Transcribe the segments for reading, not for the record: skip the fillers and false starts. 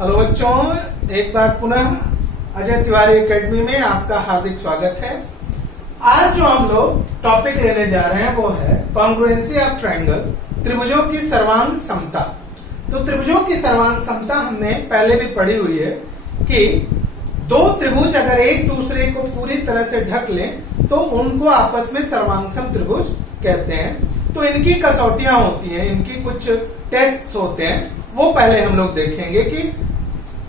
Hello बच्चों, एक बार पुनः अजय तिवारी एकेडमी में आपका हार्दिक स्वागत है। आज जो हम लोग टॉपिक लेने जा रहे हैं वो है कॉन्ग्रुएंसी ऑफ ट्रायंगल, त्रिभुजों की सर्वांग समता। तो त्रिभुजों की सर्वांग समता हमने पहले भी पढ़ी हुई है कि दो त्रिभुज अगर एक दूसरे को पूरी तरह से ढक लें तो उनको आपस में सर्वांग सम त्रिभुज कहते हैं। तो इनकी कसौटियां होती हैं, इनकी कुछ टेस्ट होते हैं, वो पहले हम लोग देखेंगे कि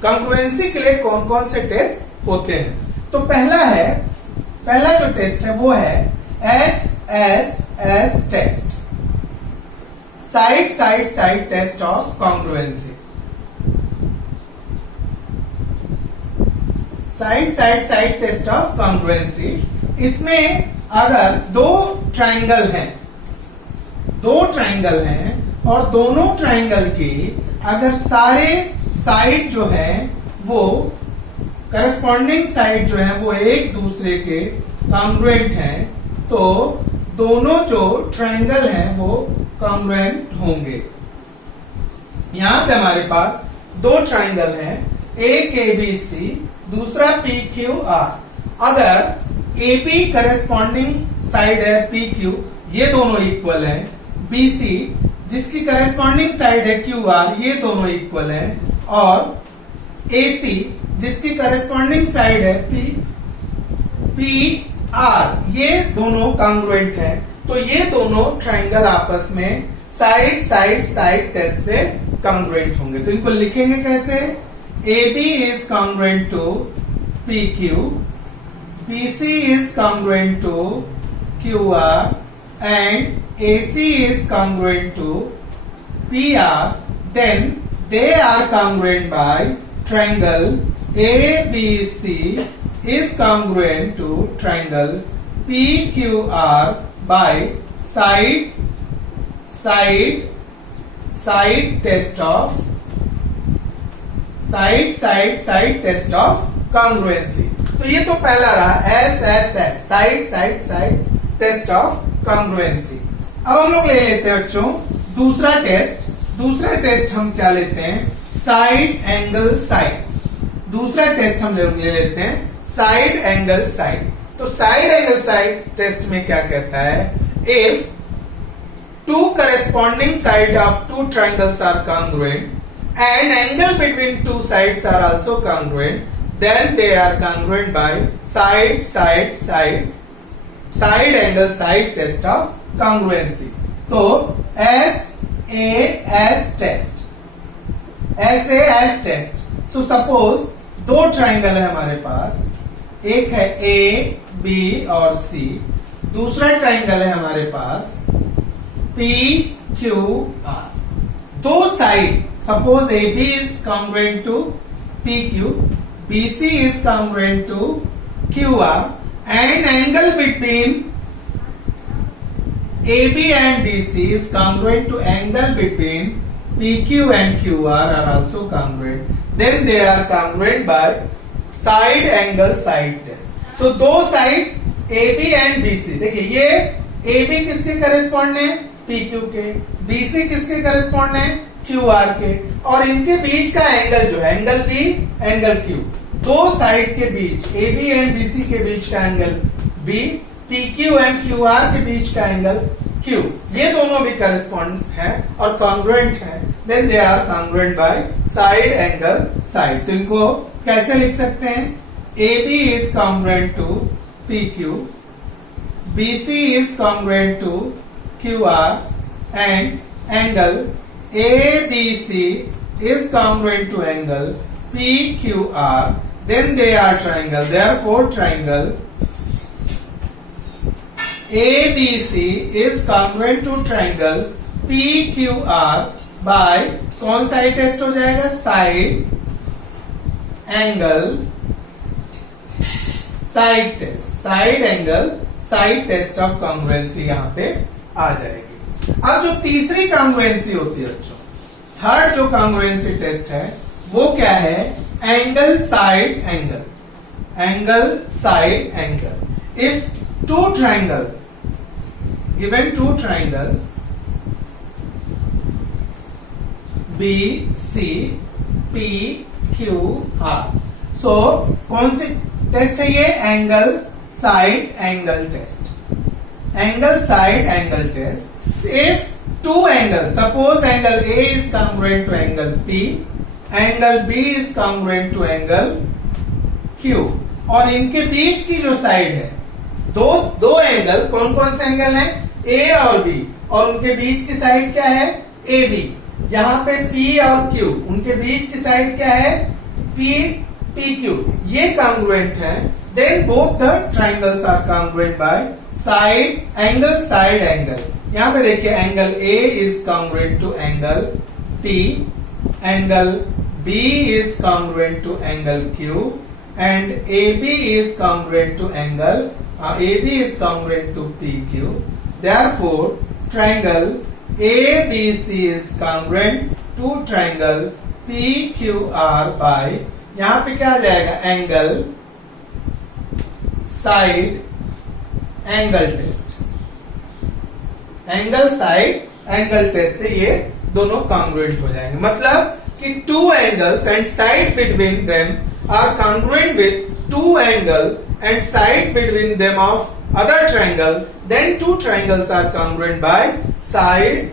कॉन्ग्रुएंसी के लिए कौन कौन से टेस्ट होते हैं। तो पहला जो टेस्ट है वो है S test, side test of congruency. Side test of congruency, इसमें अगर दो ट्रायंगल हैं और दोनों ट्रायंगल की अगर सारे साइड जो है वो करस्पॉन्डिंग साइड जो है वो एक दूसरे के कॉन्ग्रुएंट हैं, तो दोनों जो ट्रायंगल हैं वो कॉन्ग्रुएंट होंगे। यहां पे हमारे पास दो ट्रायंगल हैं, एक ABC, दूसरा PQR। अगर AB करस्पॉन्डिंग साइड है PQ, ये दोनों इक्वल है, BC जिसकी करस्पॉन्डिंग साइड है QR, ये दोनों इक्वल है, और AC जिसकी करस्पॉन्डिंग साइड है PR, ये दोनों कॉन्ग्रुएंट हैं। तो ये दोनों ट्रायंगल आपस में साइड टेस्ट से कॉन्ग्रुएंट होंगे। तो इनको लिखेंगे कैसे? AB is congruent to PQ, BC is congruent to QR, and AC is congruent to PR. Then they are congruent by triangle ABC is congruent to triangle PQR by side test of side test of congruency. तो ये तो पहला रहा S side test of congruency. अब हम लोग ले लेते हैं बच्चों दूसरा टेस्ट हम क्या लेते हैं? Side angle side. दूसरा टेस्ट हम ले लेते हैं साइड एंगल साइड। तो साइड एंगल साइड टेस्ट में क्या कहता है? If two corresponding side of two triangles are congruent and angle between two sides are also congruent, then they are congruent by side angle side test of congruency. तो SAS test. So suppose दो triangle है हमारे पास, एक है A, B और C, दूसरा triangle है हमारे पास PQR। दो side, suppose AB is congruent to PQ, BC is congruent to QR, and angle between AB and BC is congruent to angle between PQ and QR are also congruent. Then they are congruent by side angle side test. So दो side AB and BC, देखिए ये AB किसके correspond है? PQ के। BC किसके correspond है? QR के। और इनके बीच का एंगल जो है एंगल P, एंगल Q, दो साइड के बीच AB एंड BC के बीच का angle B, PQ and QR के बीच का एंगल Q, ये दोनों भी करस्पॉन्ड है और कॉन्ग्रुएंट है। Then they are congruent by side angle side. तो इनको कैसे लिख सकते हैं? AB is congruent to PQ, BC is congruent to QR, and angle ABC is congruent to angle PQR. Then they are triangle. Therefore, triangle ABC is congruent to triangle PQR by कौन सा test हो जाएगा? Side angle side test, side angle side test of congruency यहां पे आ जाएगी। अब जो तीसरी कॉन्ग्रुएंसी होती है बच्चों, थर्ड जो कॉन्ग्रुएंसी टेस्ट है वो क्या है? Angle side angle. If two triangle, given two triangle B, C, P Q R. So कौन सी टेस्ट है ये? Angle side angle test. Angle side angle test. If two angle, suppose angle A is congruent to angle P, angle B is congruent to angle Q, और इनके बीच की जो side है, दो एंगल, कौन कौन से एंगल हैं? ए और बी, और उनके बीच की साइड क्या है? A B. यहां पे पी और क्यू, उनके बीच की साइड क्या है? P P Q. ये कॉन्ग्रुएंट है, then both the triangles are congruent by side angle side angle. यहां पे देखिए, angle A is congruent to angle P, angle B is congruent to angle Q, and AB is congruent to angle AB is congruent to PQ. Therefore, triangle ABC is congruent to triangle PQR by, यहां पे क्या आ जाएगा? Angle side angle test. Angle side angle test से ये दोनों congruent हो जाएंगे। मतलब कि two angles and side between them are congruent with two angle and side between them of other triangle, then two triangles are congruent by side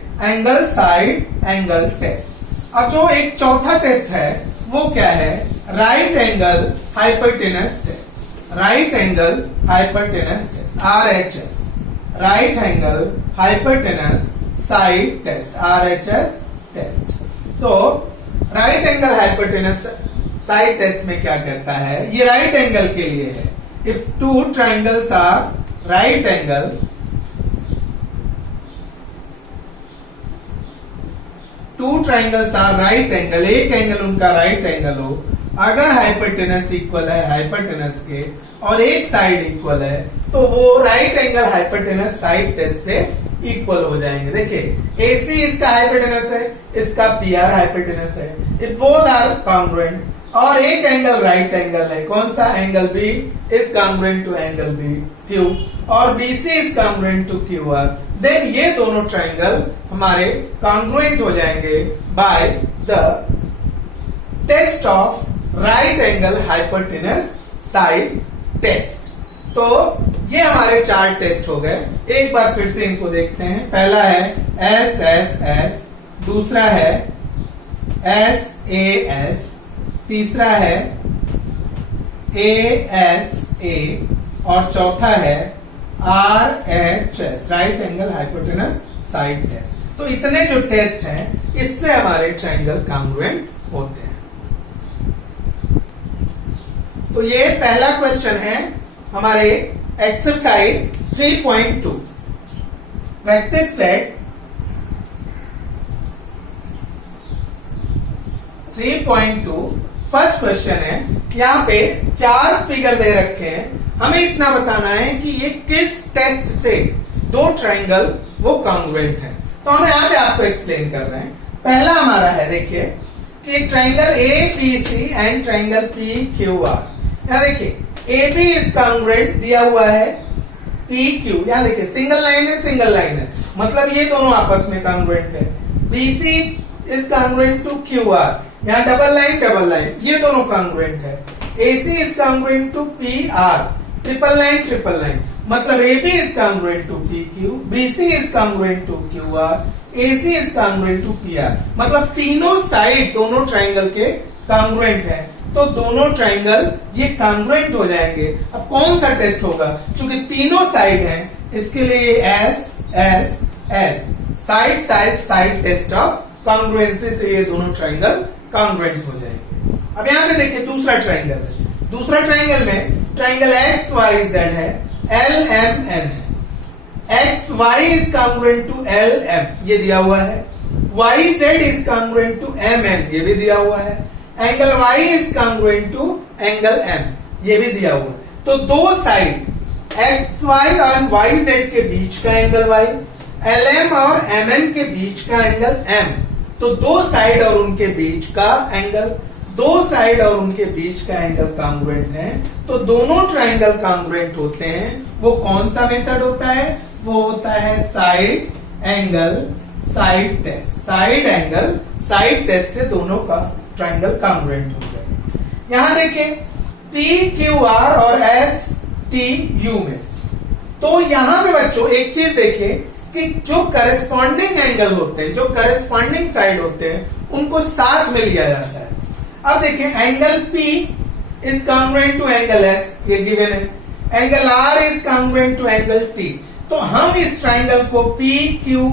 angle test. अब जो एक चौथा टेस्ट है वो क्या है? Right angle hypotenuse test. Right angle hypotenuse test, RHS, right angle hypotenuse side test, RHS test. तो right angle hypotenuse side test में क्या कहता है? ये राइट एंगल के लिए है। If two triangles are right angle, two triangles are right angle, एक एंगल उनका राइट एंगल हो, अगर हाइपोटेनस इक्वल है हाइपोटेनस के और एक साइड इक्वल है, तो वो right angle hypotenuse side test से इक्वल हो जाएंगे। देखिए, AC इसका हाइपोटेनस है, इसका PR हाइपोटेनस है, इट बोथ आर कॉन्ग्रुएंट, और एक एंगल राइट एंगल है, कौन सा? Angle B is congruent to angle B Q, और BC is congruent to QR। Then ये दोनों ट्राइंगल हमारे कॉन्ग्रुएंट हो जाएंगे by the test of right angle hypotenuse side test. तो ये हमारे 4 टेस्ट हो गए। एक बार फिर से इनको देखते हैं। पहला है SSS, दूसरा है SAS, तीसरा है ASA, और चौथा है RHS, right angle hypotenuse side test. तो इतने जो टेस्ट हैं, इससे हमारे ट्राइंगल कॉन्ग्रुएंट होते हैं। तो ये पहला क्वेश्चन है हमारे exercise 3.2 practice set 3.2। First question है, यहाँ पे 4 फिगर दे रखे हैं, हमें इतना बताना है कि ये किस टेस्ट से दो ट्राइंगल वो कॉन्ग्रुएंट हैं। तो हम यहाँ पे आपको एक्सप्लेन कर रहे हैं। पहला हमारा है, देखिए कि triangle ABC and triangle PQR। यहाँ देखिए, AB इज कॉन्ग्रुएंट दिया हुआ है PQ, यहाँ देखिए सिंगल लाइन है, सिंगल लाइन है, मतलब ये दोनों आपस में कॉन्ग्रुएंट है। BC is congruent to QR, यहाँ डबल लाइन, ये दोनों कॉन्ग्रुएंट है। AC is congruent to PR, triple line, मतलब AB is congruent to PQ, BC is congruent to QR, AC is congruent to PR, मतलब तीनों side दोनों triangle के congruent है। तो दोनों ट्राइंगल ये कॉन्ग्रुएंट हो जाएंगे। अब कौन सा टेस्ट होगा? चूंकि तीनों साइड हैं, इसके लिए S side test of congruency से ये दोनों ट्राइंगल कॉन्ग्रुएंट हो जाएंगे। अब यहाँ पे देखिए दूसरा ट्राइंगल है। दूसरा ट्राइंगल में ट्राइंगल XYZ है, LMN है। XY is congruent to LM, ये दिया हुआ है। YZ is congruent to MN, ये भी दिया हुआ है। Angle Y is congruent to angle M, ये भी दिया हुआ है। तो दो साइड XY और YZ के बीच का एंगल Y, LM और MN के बीच का एंगल M, तो दो साइड और उनके बीच का एंगल, दो साइड और उनके बीच का एंगल कॉन्ग्रुएंट है। तो दोनों ट्राइंगल कॉन्ग्रुएंट होते हैं। वो कौन सा मेथड होता है? वो होता है side angle side test. Side angle side test से दोनों का ट्राइंगल कॉन्ग्रुएंट हो गए। यहां देखिए पी क्यू आर और एस टी यू में। तो यहां पे बच्चों एक चीज देखिए कि जो करस्पॉन्डिंग एंगल होते हैं, जो करस्पॉन्डिंग साइड होते हैं, उनको साथ में लिया जाता है। अब देखिए angle P is congruent to angle S, ये गिवन है। Angle R is congruent to angle T। तो हम इस ट्राइंगल को पी क्यू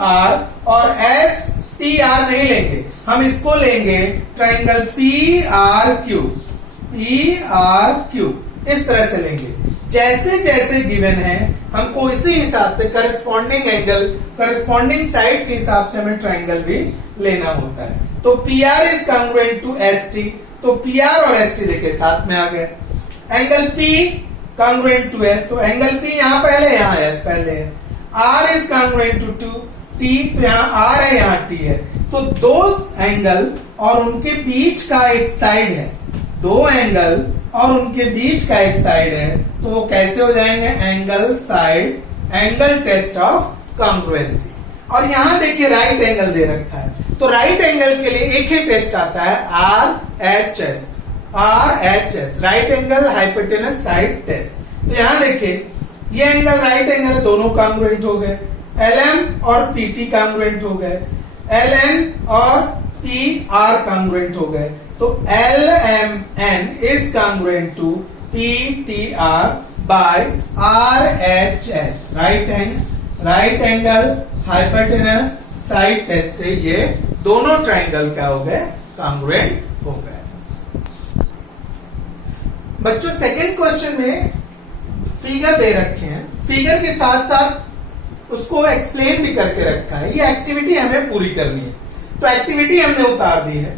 आर और एस टी आर नहीं लेंगे, हम इसको लेंगे ट्राइंगल पी आर क्यू, इस तरह से लेंगे। जैसे जैसे गिवन है हमको इसी हिसाब से करस्पॉन्डिंग एंगल, करस्पॉन्डिंग साइड के हिसाब से हमें ट्राइंगल भी लेना होता है। तो P R is congruent to S T, तो पी आर और एस टी देखिए साथ में आ गए। Angle P congruent to S, तो एंगल P यहां पहले, यहां S पहले है। R is congruent to T, तो यहां R है, यहां T है। तो दो एंगल और उनके बीच का एक साइड है, दो एंगल और उनके बीच का एक साइड है, तो वो कैसे हो जाएंगे? Angle side, angle test of congruency. और यहां देखिए राइट एंगल दे रखा है, तो राइट एंगल के लिए एक ही टेस्ट आता है, RHS, right angle hypotenuse side test. तो यहां देखिए ये एंगल राइट एंगल, दोनों कॉन्ग्रुएंट हो गए। LM और PT कॉन्ग्रुएंट हो गए, LN और PR कॉन्ग्रुएंट हो गए। तो LMN is congruent to PTR by RHS, right angle hypotenuse side test से ये दोनों ट्राइंगल क्या हो गए? कॉन्ग्रुएंट हो गए। बच्चों सेकंड क्वेश्चन में फिगर दे रखे हैं, फिगर के साथ साथ उसको एक्सप्लेन भी करके रखा है। ये एक्टिविटी हमें पूरी करनी है, तो एक्टिविटी हमने उतार दी है,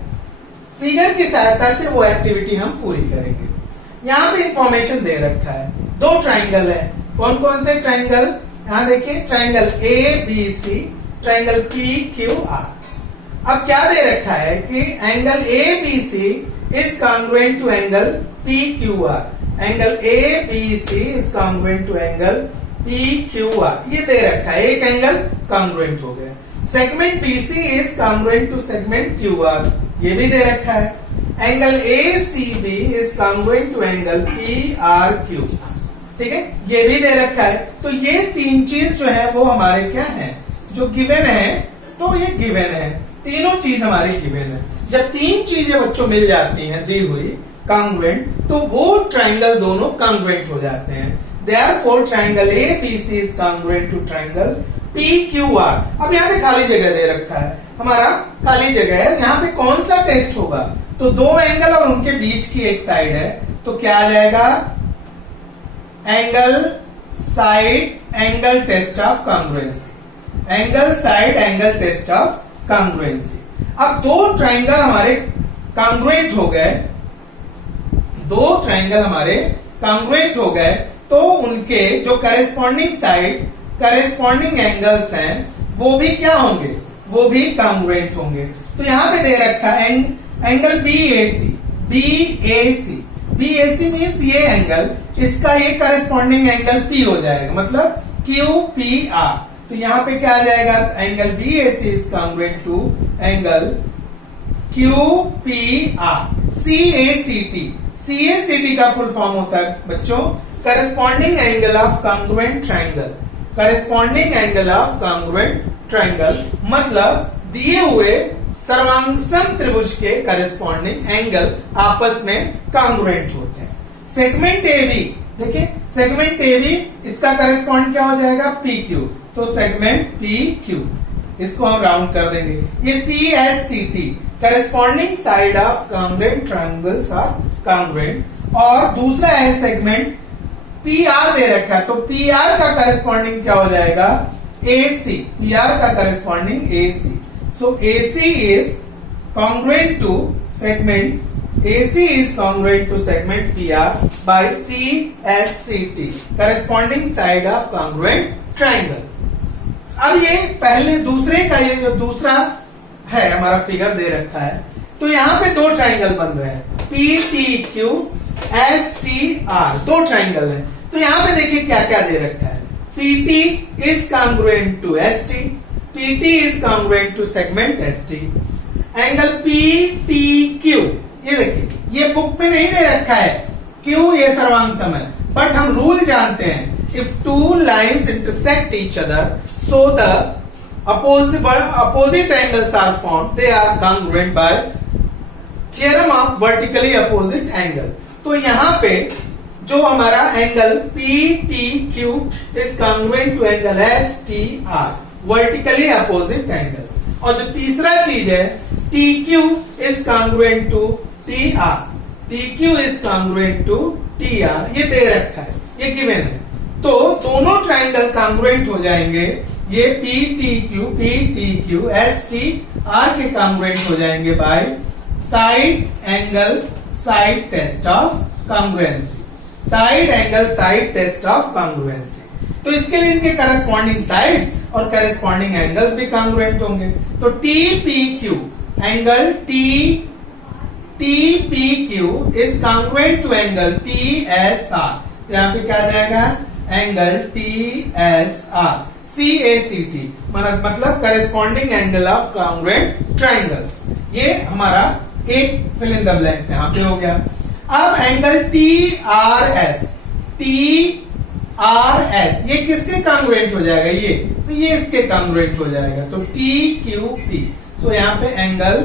फिगर की सहायता से वो एक्टिविटी हम पूरी करेंगे। यहां पे इंफॉर्मेशन दे रखा है, दो ट्राइंगल है। कौन कौन से ट्राइंगल? यहां देखिए ट्राइंगल ABC, ट्राइंगल PQR। अब क्या दे रखा है कि angle ABC is congruent to angle PQR, angle ABC is congruent to angle PQR, ये दे रखा है, एक एंगल कॉन्ग्रुएंट हो गया। Segment BC is congruent to segment QR, ये भी दे रखा है। Angle ACB is congruent to angle PRQ, ठीक है, ये भी दे रखा है। तो ये तीन चीज जो है वो हमारे क्या है, जो गिवन है, तो ये गिवन है, तीनों चीज हमारी गिवन है। जब तीन चीजें बच्चों मिल जाती हैं दी हुई कॉन्ग्रुएंट, तो वो ट्राइंगल दोनों कॉन्ग्रुएंट हो जाते हैं। Therefore triangle ABC is congruent to triangle PQR। अब यहाँ पे खाली जगह दे रखा है, हमारा खाली जगह है, यहाँ पे कौन सा टेस्ट होगा? तो दो एंगल और उनके बीच की एक साइड है, तो क्या आ जाएगा? Angle side angle test of congruency, angle side angle test of congruency. अब दो ट्राइंगल हमारे कॉन्ग्रुएंट हो गए, दो ट्राइंगल हमारे कॉन्ग्रुएंट हो गए, तो उनके जो करस्पॉन्डिंग साइड, करस्पॉन्डिंग एंगल्स हैं, वो भी क्या होंगे? वो भी कॉन्ग्रुएंट होंगे। तो यहां पे दे रखा है एंगल BAC मीन्स ये एंगल, इसका ये करस्पॉन्डिंग एंगल P हो जाएगा, मतलब QPR। तो यहां पे क्या आ जाएगा? Angle BAC is congruent to angle QPR। CACT का फुल फॉर्म होता है बच्चों corresponding angle of congruent triangle, corresponding angle of congruent triangle, मतलब दिए हुए सर्वांगसम त्रिभुज के करस्पॉन्डिंग एंगल आपस में कॉन्ग्रुएंट होते हैं। सेगमेंट AB, देखिए सेगमेंट AB, इसका करस्पॉन्ड क्या हो जाएगा? PQ, तो सेगमेंट PQ, इसको हम राउंड कर देंगे। ये CSCT, corresponding side of congruent triangles are congruent. और दूसरा है सेगमेंट PR दे रखा है, तो PR का करस्पॉन्डिंग क्या हो जाएगा? AC, PR का corresponding AC। So AC is congruent to segment, AC is congruent to segment PR by CSCT, corresponding side of congruent triangle. अब ये पहले दूसरे का, ये जो दूसरा है हमारा फिगर दे रखा है, तो यहां पे दो ट्राइंगल बन रहे हैं, PTQ STR, दो ट्राइंगल है। तो यहां पे देखिए क्या क्या दे रखा है, PT is congruent to ST, PT is congruent to segment ST, angle PTQ रखा है, क्यों? ये सर्वांग सम है, बट हम रूल जानते हैं, if two lines intersect each other so the opposite angles are formed, they are congruent by theorem of vertically opposite angle. तो यहां पे जो हमारा angle PTQ is congruent to angle STR, vertically opposite angle. और जो तीसरा चीज है TQ is congruent to TR, TQ is congruent to TR, ये दे रखा है, ये गिवन है। तो दोनों ट्राइंगल कॉन्ग्रुएंट हो जाएंगे, ये PTQ STR के कॉन्ग्रुएंट हो जाएंगे by side angle side test of congruency, side angle side test of congruency. तो इसके लिए इनके करस्पॉन्डिंग साइड्स और करस्पॉन्डिंग एंगल्स भी कॉन्ग्रुएंट होंगे। तो TPQ angle TPQ is congruent to angle TSR, यहां पे क्या आ जाएगा? एंगल TSR, CACT मतलब corresponding angle of congruent triangles. ये हमारा एक फिल इन द ब्लैंक्स यहां पे हो गया। अब एंगल TRS ये किसके कॉन्ग्रुएंट हो जाएगा? ये तो ये इसके कॉन्ग्रुएंट हो जाएगा। तो TQP, तो यहां पे angle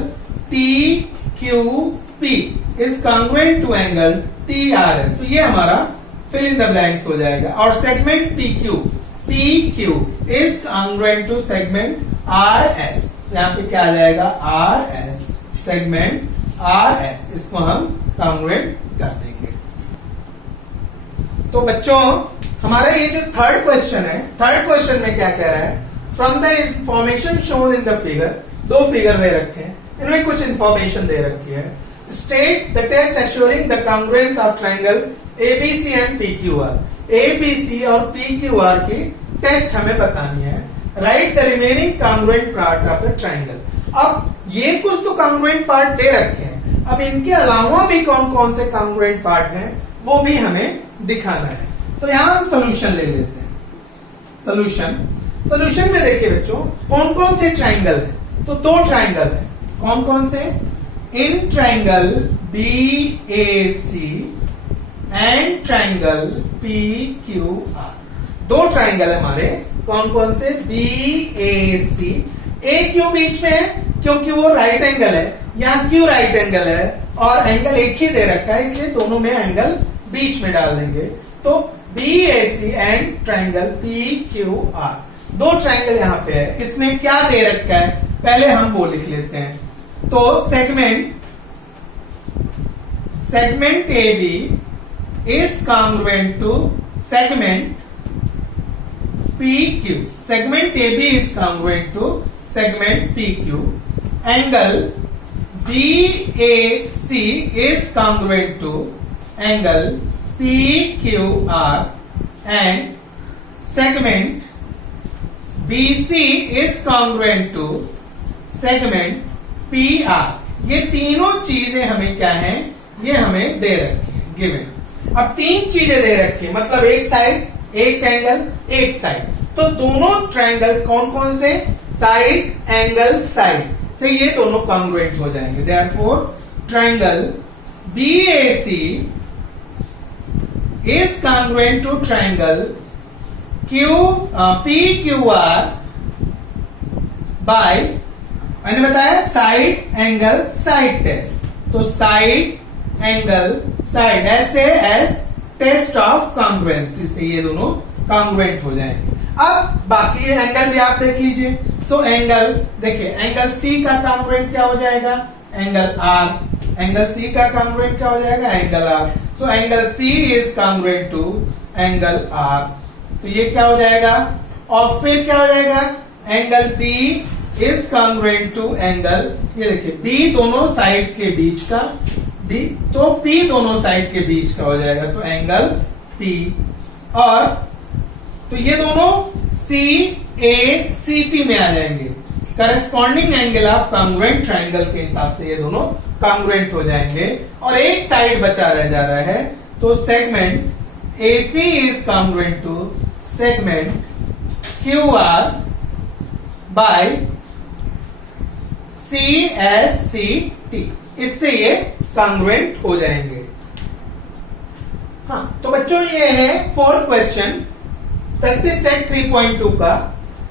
TQP is congruent to angle TRS, तो ये हमारा फिल इन द ब्लैंक्स हो जाएगा। और segment PQ is congruent to segment RS, यहां पे क्या आ जाएगा? RS, सेगमेंट RS, इसको हम कॉन्ग्रुएंट कर देंगे। तो बच्चों हमारा ये जो थर्ड क्वेश्चन है, थर्ड क्वेश्चन में क्या कह रहा है? From the information shown in the figure, दो फिगर दे रखे हैं, इनमें कुछ इंफॉर्मेशन दे रखी है। State the test assuring the congruence of triangle ABC and PQR, ABC और PQR की टेस्ट हमें बतानी है। Write the remaining congruent part of the triangle. अब ये कुछ तो कॉन्ग्रुएंट पार्ट दे रखे हैं, अब इनके अलावा भी कौन कौन से कॉन्ग्रुएंट पार्ट हैं वो भी हमें दिखाना है। तो यहां हम सोल्यूशन ले लेते हैं। सोल्यूशन में देखिए बच्चों कौन कौन से ट्राइंगल है? तो दो ट्राइंगल है, कौन कौन से? In triangle BAC and triangle PQR, दो ट्राइंगल है हमारे, कौन कौन से? BAC, A क्यों बीच में है? क्योंकि वो राइट एंगल है, यहाँ क्यों राइट एंगल है और एंगल एक ही दे रखा है, इसलिए दोनों में एंगल बीच में डाल देंगे। तो BAC एंड ट्राइंगल PQR, दो ट्राइंगल यहां पे है। इसमें क्या दे रखा है पहले हम वो लिख लेते हैं। तो segment AB is congruent to segment PQ. Segment AB is congruent to segment PQ. Angle BAC is congruent to angle PQR and segment BC is congruent to segment PR. ये तीनों चीजें हमें क्या हैं? ये हमें दे रखी है गिवन। अब तीन चीजें दे रखी है, मतलब एक साइड, एक एंगल, एक साइड। तो दोनों ट्राइंगल कौन कौन से? साइड एंगल साइड से ये दोनों कॉन्ग्रुएंट हो जाएंगे। Therefore triangle BAC is congruent to triangle PQR by, मैंने बताया साइड एंगल साइड टेस्ट। तो side angle side SAS test of congruency से ये दोनों कॉन्ग्रुएंट हो जाएंगे। अब बाकी एंगल भी आप देख लीजिए। सो एंगल देखिए, एंगल C का कॉन्ग्रुएंट क्या हो जाएगा? Angle R। एंगल C का कॉन्ग्रुएंट क्या हो जाएगा? Angle R। So angle C is congruent to angle R, तो ये क्या हो जाएगा? और फिर क्या हो जाएगा? Angle B is congruent to angle, ये देखिए B दोनों साइड के बीच का, B तो P दोनों साइड के बीच का हो जाएगा, तो एंगल P। और तो ये दोनों CACT में आ जाएंगे, corresponding angle of congruent triangle के हिसाब से ये दोनों कॉन्ग्रुएंट हो जाएंगे। और एक साइड बचा रह जा रहा है, तो segment AC is congruent to segment QR by CSCT, इससे ये कॉन्ग्रुएंट हो जाएंगे। हाँ, तो बच्चों ये है फोर्थ क्वेश्चन प्रैक्टिस सेट 3.2 का।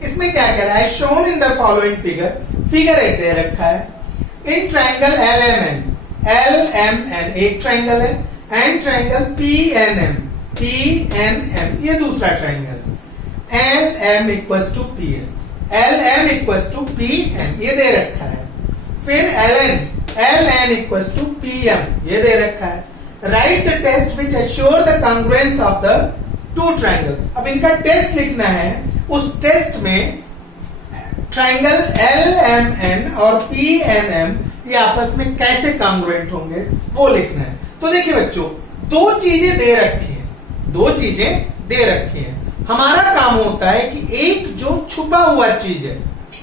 इसमें क्या कह रहा है, shown in the following figure एक दे रखा है। इन ट्राइंगल LMN एक ट्राइंगल है, एंड ट्राइंगल PNM ये दूसरा ट्राइंगल है। LM इक्वल्स टू PN ये दे रखा है। फिर LN इक्वल्स टू PM ये दे रखा है। Write the test which assure the congruence of the two triangle. अब इनका टेस्ट लिखना है, उस टेस्ट में ट्राइंगल LMN और PNM ये आपस में कैसे कॉन्ग्रुएंट होंगे वो लिखना है। तो देखिए बच्चों, दो चीजें दे रखी हैं। हमारा काम होता है कि एक जो छुपा हुआ चीज है,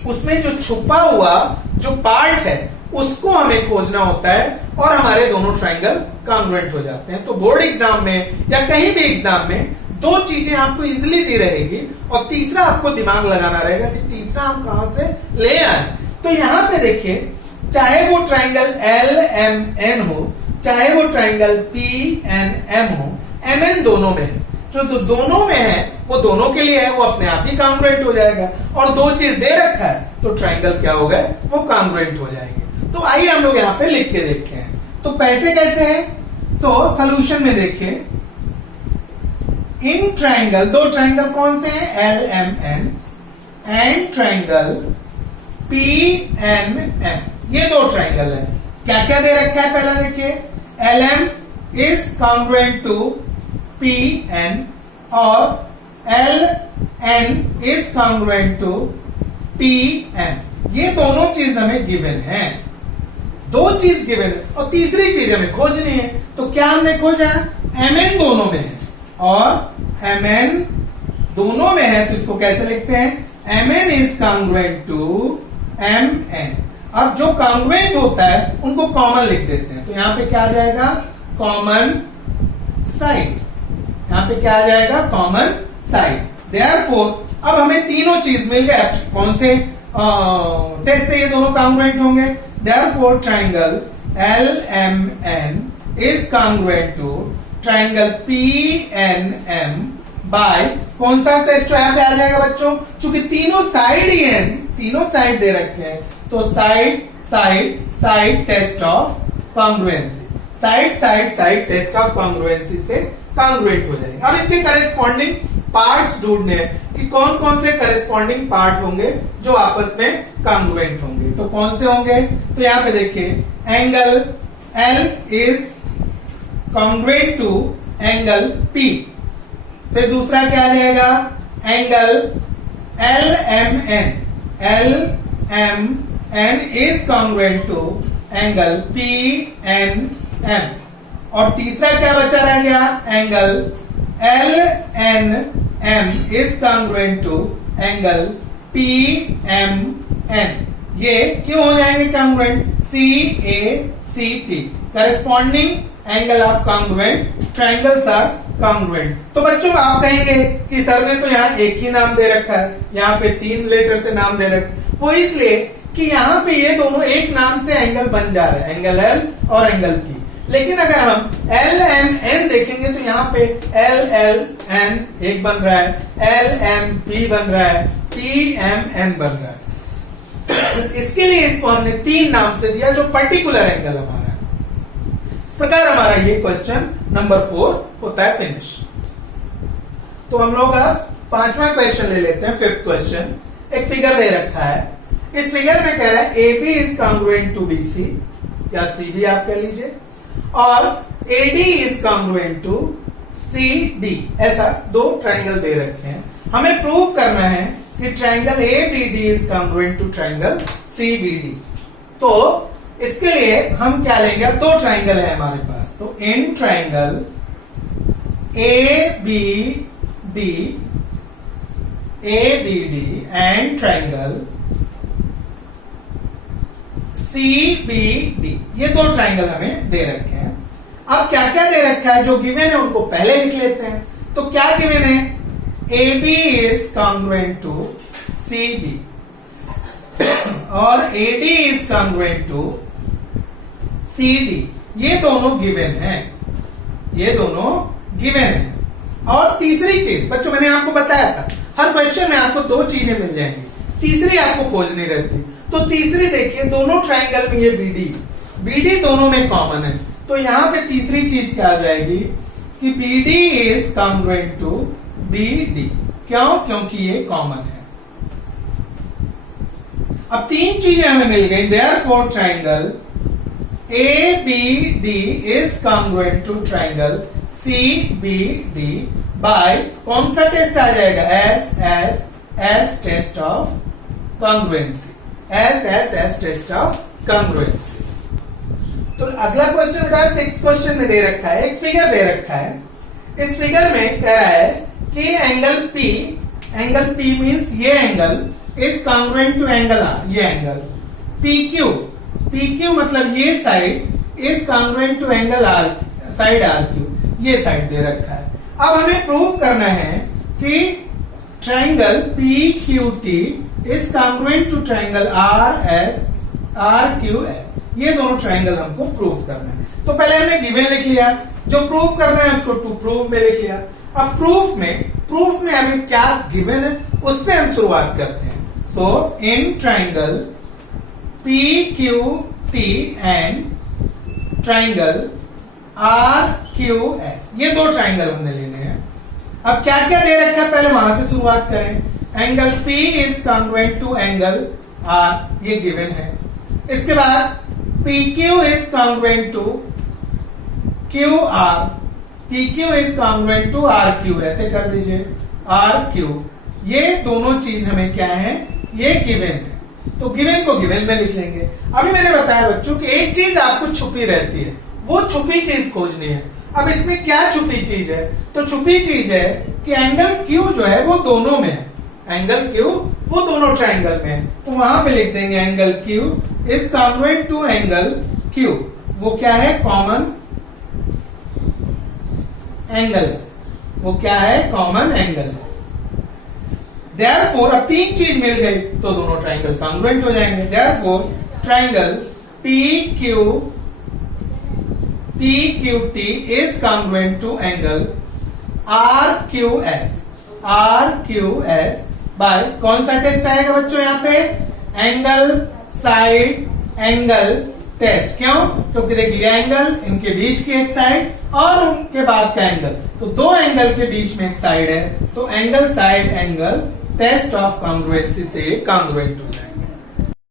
उसमें जो छुपा हुआ जो पार्ट है उसको हमें खोजना होता है, और हमारे दोनों ट्राइंगल कॉन्ग्रुएंट हो जाते हैं। तो बोर्ड एग्जाम में या कहीं भी एग्जाम में दो चीजें आपको इजिली दी रहेगी, और तीसरा आपको दिमाग लगाना रहेगा कि तीसरा हम कहां से ले आए। तो यहां पे देखिए, चाहे वो ट्राइंगल LMN हो, चाहे वो ट्राइंगल PNM हो, MN दोनों में है। जो दोनों में है वो दोनों के लिए है, वो अपने आप ही कॉन्ग्रुएंट हो जाएगा। और दो चीज दे रखा है तो ट्राइंगल क्या हो गए, वो कॉन्ग्रुएंट हो जाएंगे। तो आइए हम लोग यहाँ पे लिख के देखते हैं। तो कैसे है, सो सोल्यूशन में देखिए, इन ट्राइंगल, दो ट्राइंगल कौन से हैं, LMN एंड ट्राइंगल PNM ये दो ट्राइंगल है। क्या क्या दे रखा है, पहला देखिए, LM is congruent to PN और LN is congruent to PN। ये दोनों चीज हमें गिवन है, दो चीज गिवन है, और तीसरी चीज हमें खोजनी है। तो क्या हमने खोजा, MN दोनों में है और MN दोनों में है, तो इसको कैसे लिखते हैं, MN is congruent to MN। अब जो कॉन्ग्रुएंट होता है उनको कॉमन लिख देते हैं। तो यहां पे क्या आ जाएगा, कॉमन साइड। यहां पे क्या आ जाएगा, कॉमन साइड। देयरफॉर अब हमें तीनों चीज मिल गए। कौन से टेस्ट से ये दोनों कॉन्ग्रुएंट होंगे, therefore triangle LMN is congruent to triangle PNM by कौन सा टेस्ट यहां पे आ जाएगा बच्चों, चूंकि तीनों साइड ही हैं, तीनों साइड दे रखे हैं, तो side test of congruency, side test of congruency से कॉन्ग्रुएंट हो जाएंगे। अब इनके करेस्पॉन्डिंग पार्ट्स ढूंढने हैं कि कौन कौन से करेस्पॉन्डिंग पार्ट होंगे जो आपस में कॉन्ग्रुएंट होंगे। तो कौन से होंगे, तो यहां पे देखिए, angle L is congruent to angle P। फिर दूसरा क्या आ जाएगा, angle LMN is congruent to angle PNM। और तीसरा क्या बचा रह गया, angle LNM is congruent to angle PMN। ये क्यों हो जाएंगे कॉन्ग्रुएंट, CACT corresponding angle of congruent triangles are congruent. तो बच्चों आप कहेंगे कि सर ने तो यहाँ एक ही नाम दे रखा है, यहाँ पे 3 लेटर से नाम दे रखा, वो इसलिए कि यहाँ पे ये दोनों एक नाम से एंगल बन जा रहे हैं, एंगल L और एंगल P। लेकिन अगर हम LMN देखेंगे तो यहाँ पे LLN एक बन रहा है, LMP बन रहा है, PMN बन रहा है। इसके लिए इसको हमने 3 नाम से दिया जो पर्टिकुलर एंगल हमारा है। इस प्रकार हमारा ये क्वेश्चन नंबर 4 होता है फिनिश। तो हम लोग अब 5वां क्वेश्चन ले लेते हैं, 5th क्वेश्चन। एक फिगर दे रखा है, इस फिगर में कह रहा है AB is congruent to BC या CB आप कह लीजिए, और AD is congruent to CD। ऐसा दो ट्राइंगल दे रखे हैं। हमें प्रूव करना है कि triangle ABD is congruent to triangle CBD। तो इसके लिए हम क्या लेंगे, अब दो ट्राइंगल है हमारे पास, तो in triangle ABD and triangle CBD, ये दो ट्राइंगल हमें दे रखे हैं। अब क्या क्या दे रखा है, जो गिवन है उनको पहले लिख लेते हैं। तो क्या गिवन है, AB is congruent to CB और AD is congruent to CD। ये दोनों गिवन है, ये दोनों गिवन है। और तीसरी चीज बच्चों मैंने आपको बताया था हर क्वेश्चन में आपको दो चीजें मिल जाएंगी, तीसरी आपको खोजनी रहती। तो तीसरी देखिए दोनों ट्राइंगल में ये बीडी दोनों में कॉमन है, तो यहां पे तीसरी चीज क्या आ जाएगी कि BD is congruent to BD। क्यों? क्योंकि ये कॉमन है। अब तीन चीजें हमें मिल गई, therefore triangle ABD is congruent to triangle CBD by कौन सा टेस्ट आ जाएगा? SSS test of congruency, SSS test of congruency. तो अगला क्वेश्चन बेटा 6th क्वेश्चन में दे रखा है, एक फिगर दे रखा है। इस फिगर में कह रहा है कि एंगल P मींस ये angle is congruent to angle R, ये एंगल PQ मतलब ये side is congruent to angle R, side RQ, ये साइड दे रखा है। अब हमें प्रूव करना है कि triangle PQT is congruent to triangle RQS, ये दोनों ट्राइंगल हमको प्रूव करना है। तो पहले हमने गिवन लिख लिया, जो प्रूव करना है उसको टू प्रूफ में लिख लिया। अब प्रूफ में हमें क्या गिवन है उससे हम शुरुआत करते हैं। So in triangle PQT and triangle RQS, ये दो ट्राइंगल हमने लेने हैं। अब क्या क्या दे रखा है पहले वहां से शुरुआत करें। Angle P is congruent to angle R, ये गिवन है। इसके बाद PQ is congruent to QR, PQ is congruent to RQ, ऐसे कर दीजिए RQ, ये दोनों चीज हमें क्या है? ये गिवन है। तो गिवन को गिवन में लिख लेंगे। अभी मैंने बताया बच्चों कि एक चीज आपको छुपी रहती है, वो छुपी चीज खोजनी है। अब इसमें क्या छुपी चीज है? तो छुपी चीज है कि एंगल Q जो है वो दोनों में है, एंगल Q वो दोनों ट्राइंगल में है। तो वहां पे लिख देंगे angle Q is congruent to angle Q, वो क्या है? कॉमन एंगल, वो क्या है? कॉमन एंगल है। देयरफॉर अब तीन चीज मिल गई तो दोनों ट्राइंगल कॉन्ग्रुएंट हो जाएंगे। Therefore triangle PQT is congruent to angle RQS by कौन सा टेस्ट आएगा बच्चों? यहाँ पे एंगल साइड एंगल टेस्ट। क्यों? क्योंकि देखिए एंगल, इनके बीच की एक साइड और उनके बाद का एंगल, तो दो एंगल के बीच में एक साइड है, तो angle side angle test of congruency से कॉन्ग्रुएंट